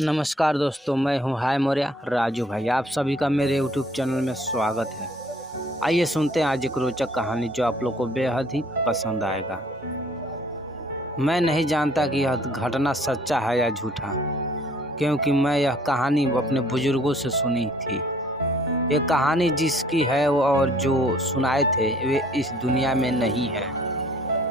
नमस्कार दोस्तों, मैं हूं हाय मौर्य राजू भाई। आप सभी का मेरे यूट्यूब चैनल में स्वागत है। आइए सुनते हैं आज एक रोचक कहानी जो आप लोग को बेहद ही पसंद आएगा। मैं नहीं जानता कि यह घटना सच्चा है या झूठा, क्योंकि मैं यह कहानी अपने बुजुर्गों से सुनी थी। ये कहानी जिसकी है और जो सुनाए थे वे इस दुनिया में नहीं है।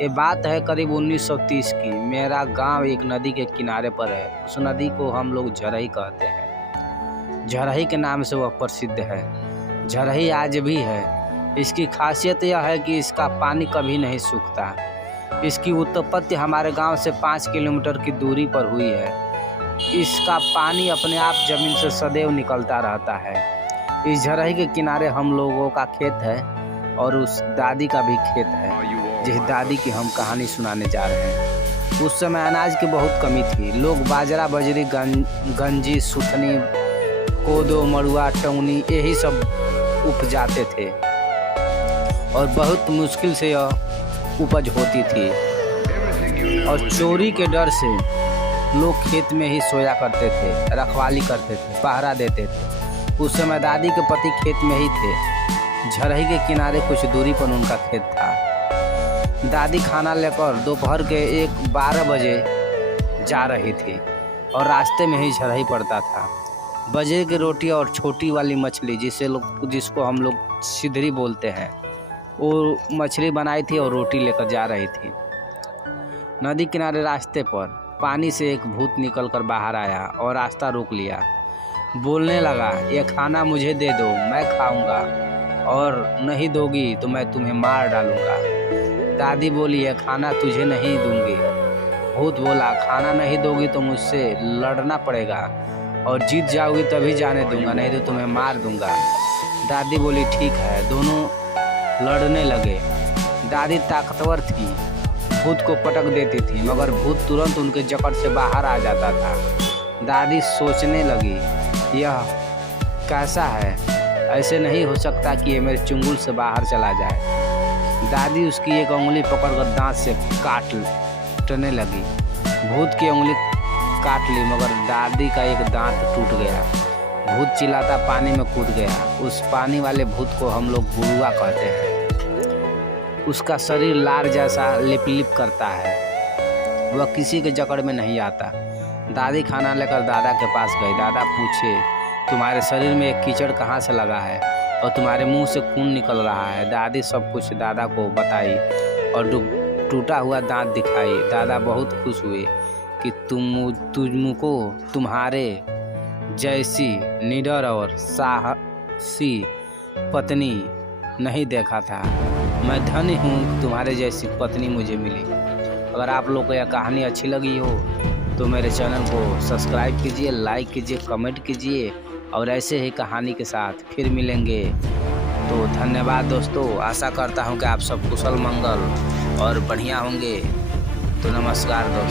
ये बात है करीब 1930 की। मेरा गांव एक नदी के किनारे पर है। उस नदी को हम लोग झरही कहते हैं। झरही के नाम से वह प्रसिद्ध है। झरही आज भी है। इसकी खासियत यह है कि इसका पानी कभी नहीं सूखता। इसकी उत्पत्ति हमारे गांव से 5 किलोमीटर की दूरी पर हुई है। इसका पानी अपने आप जमीन से सदैव निकलता रहता है। इस झरही के किनारे हम लोगों का खेत है और उस दादी का भी खेत है जिस दादी की हम कहानी सुनाने जा रहे हैं। उस समय अनाज की बहुत कमी थी। लोग बाजरा, बजरी, गंजी, सुथनी, कोदो, मड़ुआ, टौनी यही सब उपजाते थे और बहुत मुश्किल से यह उपज होती थी। और चोरी के डर से लोग खेत में ही सोया करते थे, रखवाली करते थे, पहरा देते थे। उस समय दादी के पति खेत में ही थे। झरही के किनारे कुछ दूरी पर उनका खेत था। दादी खाना लेकर दोपहर के 12 बजे जा रही थी और रास्ते में ही झरही पड़ता था। बजे की रोटी और छोटी वाली मछली जिसको हम लोग सिधरी बोलते हैं, वो मछली बनाई थी और रोटी लेकर जा रही थी। नदी किनारे रास्ते पर पानी से एक भूत निकलकर बाहर आया और रास्ता रोक लिया। बोलने लगा, ये खाना मुझे दे दो, मैं खाऊंगा, और नहीं दोगी तो मैं तुम्हें मार डालूंगा। दादी बोली, यह खाना तुझे नहीं दूंगी। भूत बोला, खाना नहीं दोगी तो मुझसे लड़ना पड़ेगा और जीत जाओगी तभी जाने दूंगा, नहीं तो तुम्हें मार दूंगा। दादी बोली, ठीक है। दोनों लड़ने लगे। दादी ताकतवर थी, भूत को पटक देती थी, मगर भूत तुरंत उनके जकड़ से बाहर आ जाता था। दादी सोचने लगी, यह कैसा है? ऐसे नहीं हो सकता कि ये मेरे चुंगल से बाहर चला जाए। दादी उसकी एक उंगली पकड़कर दांत से काटने लगी। भूत की उंगली काट ली, मगर दादी का एक दांत टूट गया। भूत चिल्लाता पानी में कूद गया। उस पानी वाले भूत को हम लोग बुढ़वा कहते हैं। उसका शरीर लार जैसा लिप लिप करता है। वह किसी के जकड़ में नहीं आता। दादी खाना लेकर दादा के पास गई। दादा पूछे, तुम्हारे शरीर में एक कीचड़ कहाँ से लगा है और तुम्हारे मुंह से खून निकल रहा है? दादी सब कुछ दादा को बताई और टूटा हुआ दांत दिखाई। दादा बहुत खुश हुए कि तुमको तुम्हारे जैसी निडर और साहसी पत्नी नहीं देखा था। मैं धन्य हूँ तुम्हारे जैसी पत्नी मुझे मिली। अगर आप लोग को यह कहानी अच्छी लगी हो तो मेरे चैनल को सब्सक्राइब कीजिए, लाइक कीजिए, कमेंट कीजिए और ऐसे ही कहानी के साथ फिर मिलेंगे। तो धन्यवाद दोस्तों। आशा करता हूँ कि आप सब कुशल मंगल और बढ़िया होंगे। तो नमस्कार दोस्तों।